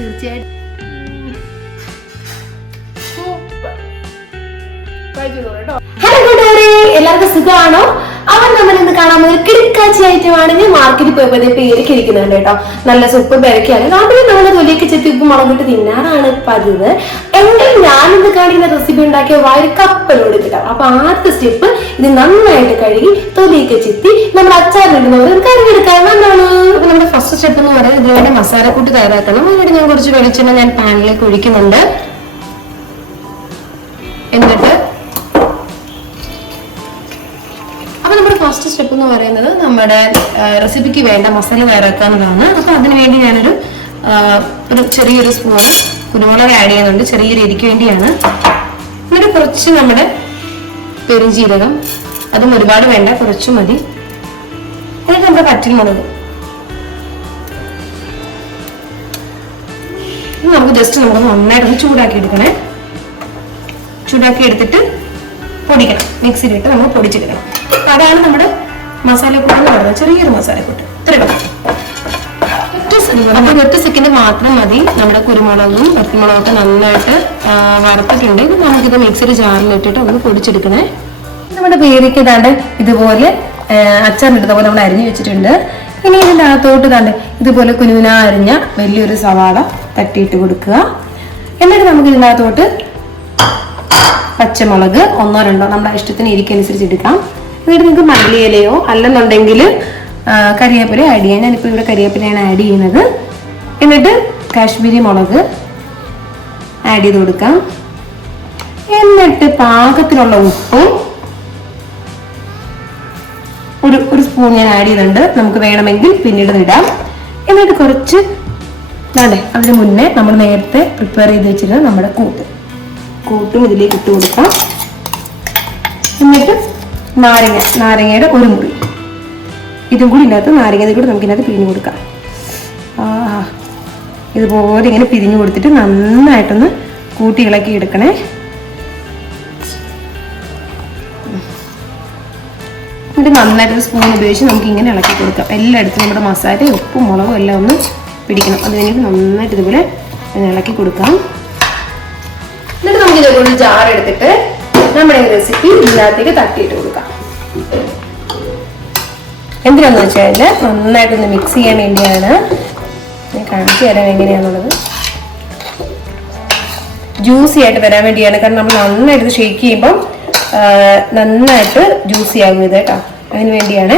തീർച്ചയായിട്ടും ഹലോ കൂട്ടുകാരെ, എല്ലാവർക്കും സുഖമാണോ? അവൻ നമ്മൾ ഇന്ന് കാണാൻ ഒരു കിടക്കാച്ചി ഐറ്റമാണ്. ഞാൻ മാർക്കറ്റിൽ പോയപ്പോൾ പേരൊക്കെ ഇരിക്കുന്നുണ്ട് കേട്ടോ. നല്ല സൂപ്പർ പേരൊക്കെയാണ്. രാവിലെ നമ്മളെ തൊലിയൊക്കെ ചെത്തി ഉപ്പ് മുളകിട്ട് തിന്നാറാണ് പതിവ്. എങ്കിലും ഞാനിന്ന് കാണിക്കുന്ന റെസിപ്പി ഉണ്ടാക്കിയ കപ്പലോട് കിട്ടാം. അപ്പൊ ആദ്യത്തെ സ്റ്റെപ്പ് ഇത് നന്നായിട്ട് കഴുകി തൊലിയൊക്കെ ചെത്തി നമ്മൾ അച്ചാറിടുന്നവർ കറിയെടുക്കാൻ വന്നാണ്. അപ്പൊ നമ്മുടെ ഫസ്റ്റ് സ്റ്റെപ്പ് എന്ന് പറയുന്നത് ഇതിനുവേണ്ടി മസാലക്കൂട്ട് തയ്യാറാക്കണം. അതിനായിട്ട് ഞാൻ കുറച്ച് വെളിച്ചെണ്ണ ഞാൻ പാനിലേക്ക് ഒഴിക്കുന്നുണ്ട്. എന്നിട്ട് നമ്മുടെ ഫസ്റ്റ് സ്റ്റെപ്പ് എന്ന് പറയുന്നത് നമ്മുടെ റെസിപ്പിക്ക് വേണ്ട മസാല തയ്യാറാക്കാനുള്ളതാണ്. അപ്പൊ അതിനുവേണ്ടി ഞാനൊരു ചെറിയൊരു സ്പൂൺ കുരുമുളക് ആഡ് ചെയ്യുന്നുണ്ട്, ചെറിയൊരു എരിക്ക് വേണ്ടിയാണ്. എന്നിട്ട് കുറച്ച് നമ്മുടെ പെരുംജീരകം, അതും ഒരുപാട് വേണ്ട, കുറച്ച് മതി. എന്നിട്ട് നമ്മുടെ പച്ചമുളക് നമുക്ക് ജസ്റ്റ് നമുക്ക് നന്നായിട്ടൊന്ന് ചൂടാക്കി എടുക്കണേ. ചൂടാക്കി എടുത്തിട്ട് പൊടിക്കണം, മിക്സിയിലിട്ട് നമ്മൾ പൊടിച്ചെടുക്കണം. അതാണ് നമ്മുടെ മസാലക്കൂട്ട് എന്ന് പറയുന്നത്, ചെറിയൊരു മസാലക്കൂട്ട്. ഒറ്റ സെക്കൻഡ് മാത്രം മതി. നമ്മുടെ കുരുമുളകും പച്ചമുളകും ഒക്കെ നന്നായിട്ട് വറുത്തിട്ടുണ്ട്. നമുക്കിത് മിക്സിയുടെ ജാറിലിട്ടിട്ട് ഒന്ന് പൊടിച്ചെടുക്കണേ. നമ്മുടെ പേരയ്ക്ക് ഇതാണ്ട് ഇതുപോലെ അച്ചാറിട്ട പോലെ നമ്മൾ അരിഞ്ഞു വെച്ചിട്ടുണ്ട്. ഇനി ഇതിൻ്റെ അകത്തോട്ട് ഇതാണ്ട് ഇതുപോലെ കുനുകുന അരിഞ്ഞ വലിയൊരു സവാള തട്ടിയിട്ട് കൊടുക്കുക. എന്നിട്ട് നമുക്ക് ഇതിനകത്തോട്ട് പച്ചമുളക് ഒന്നോ രണ്ടോ നമ്മുടെ ഇഷ്ടത്തിന് എരിക്കനുസരിച്ച് എടുക്കാം. എന്നിട്ട് നിങ്ങൾക്ക് മല്ലിയിലയോ അല്ലെന്നുണ്ടെങ്കിൽ കരിവേപ്പില ആഡ് ചെയ്യാം. ഞാനിപ്പോൾ ഇവിടെ കരിവേപ്പിലയാണ് ആഡ് ചെയ്യുന്നത്. എന്നിട്ട് കാശ്മീരി മുളക് ആഡ് ചെയ്ത് കൊടുക്കാം. എന്നിട്ട് പാകത്തിനുള്ള ഉപ്പും ഒരു സ്പൂൺ ഞാൻ ആഡ് ചെയ്യുന്നുണ്ട്. നമുക്ക് വേണമെങ്കിൽ പിന്നീട് ഇടാം. എന്നിട്ട് കുറച്ച് അതിന് മുന്നേ നമ്മൾ നേരത്തെ പ്രിപ്പയർ ചെയ്ത് വെച്ചിരുന്ന നമ്മുടെ കൂട്ടും ഇതിലേക്ക് ഇട്ട് കൊടുക്കാം. എന്നിട്ട് നാരങ്ങയുടെ ഒരു മുറി ഇതും കൂടി ഇതിനകത്ത് നാരങ്ങ കൂടി നമുക്ക് ഇതിനകത്ത് പിരിഞ്ഞു കൊടുക്കാം. ഇതുപോലെ ഇങ്ങനെ പിരിഞ്ഞു കൊടുത്തിട്ട് നന്നായിട്ടൊന്ന് കൂട്ടി ഇളക്കി എടുക്കണേ. എന്നിട്ട് നന്നായിട്ടൊരു സ്പൂൺ ഉപയോഗിച്ച് നമുക്ക് ഇങ്ങനെ ഇളക്കി കൊടുക്കാം. എല്ലായിടത്തും നമ്മുടെ മസാലയും ഉപ്പും മുളകും എല്ലാം ഒന്ന് പിടിക്കണം. അത് കഴിഞ്ഞിട്ട് നന്നായിട്ട് ഇതുപോലെ ഇളക്കി കൊടുക്കാം. എന്നിട്ട് നമുക്ക് ഇതേപോലെ ജാർ എടുത്തിട്ട് നമ്മുടെ റെസിപ്പി ഇതിനകത്തേക്ക് തട്ടിയിട്ട് കൊടുക്കാം. എന്തിനാന്ന് വെച്ചാൽ നന്നായിട്ടൊന്ന് മിക്സ് ചെയ്യാൻ വേണ്ടിയാണ്. ഞാൻ കാണിച്ചു തരാം എങ്ങനെയാണെന്നുള്ളത്. ജ്യൂസി ആയിട്ട് വരാൻ വേണ്ടിയാണ്. കാരണം നമ്മൾ നന്നായിട്ട് ഷേക്ക് ചെയ്യുമ്പം നന്നായിട്ട് ജ്യൂസി ആകും ഇത് കേട്ടോ. അതിന് വേണ്ടിയാണ്.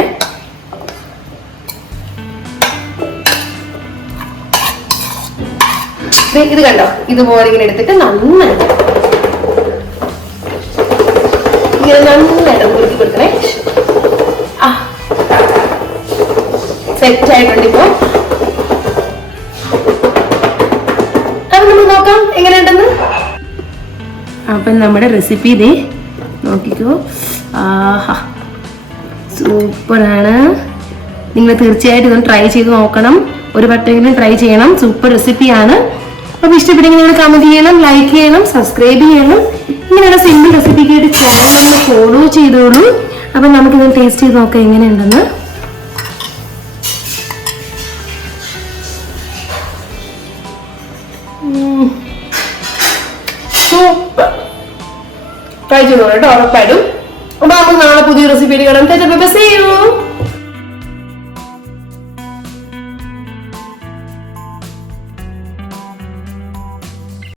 ഇത് കണ്ടോ, ഇതുപോലെ ഇങ്ങനെ എടുത്തിട്ട് നന്നായിട്ട് കുറുക്കി കൊടുക്കണേ. സെറ്റ് ആയിട്ടുണ്ട്. ഇപ്പൊ അത് നമുക്ക് നോക്കാം എങ്ങനെയുണ്ടെന്ന്. അപ്പൊ നമ്മുടെ റെസിപ്പി ഇതേ നോക്കിക്കോ. ആഹാ, സൂപ്പറാണ്. നിങ്ങൾ തീർച്ചയായിട്ടും ഇതൊന്ന് ട്രൈ ചെയ്ത് നോക്കണം. ഒരു വട്ടമെങ്കിലും ട്രൈ ചെയ്യണം. സൂപ്പർ റെസിപ്പിയാണ്. അപ്പൊ ഇഷ്ടപ്പെട്ടെങ്കിൽ നിങ്ങൾ കമന്റ് ചെയ്യണം, ലൈക്ക് ചെയ്യണം, സബ്സ്ക്രൈബ് ചെയ്യണം. ഇങ്ങനെയുള്ള സിമ്പിൾ റെസിപ്പിക്കായിട്ട് ചാനൽ ഫോളോ ചെയ്തോളൂ. അപ്പൊ നമുക്കിത് ടേസ്റ്റ് ചെയ്ത് നോക്കാം എങ്ങനെയുണ്ടെന്ന്. സൂപ്പർ, ട്രൈ ചെയ്തോളൂ കേട്ടോ, ഉറപ്പായിട്ടും. അപ്പൊ നമുക്ക് നാളെ പുതിയ റെസിപ്പി കാണാം.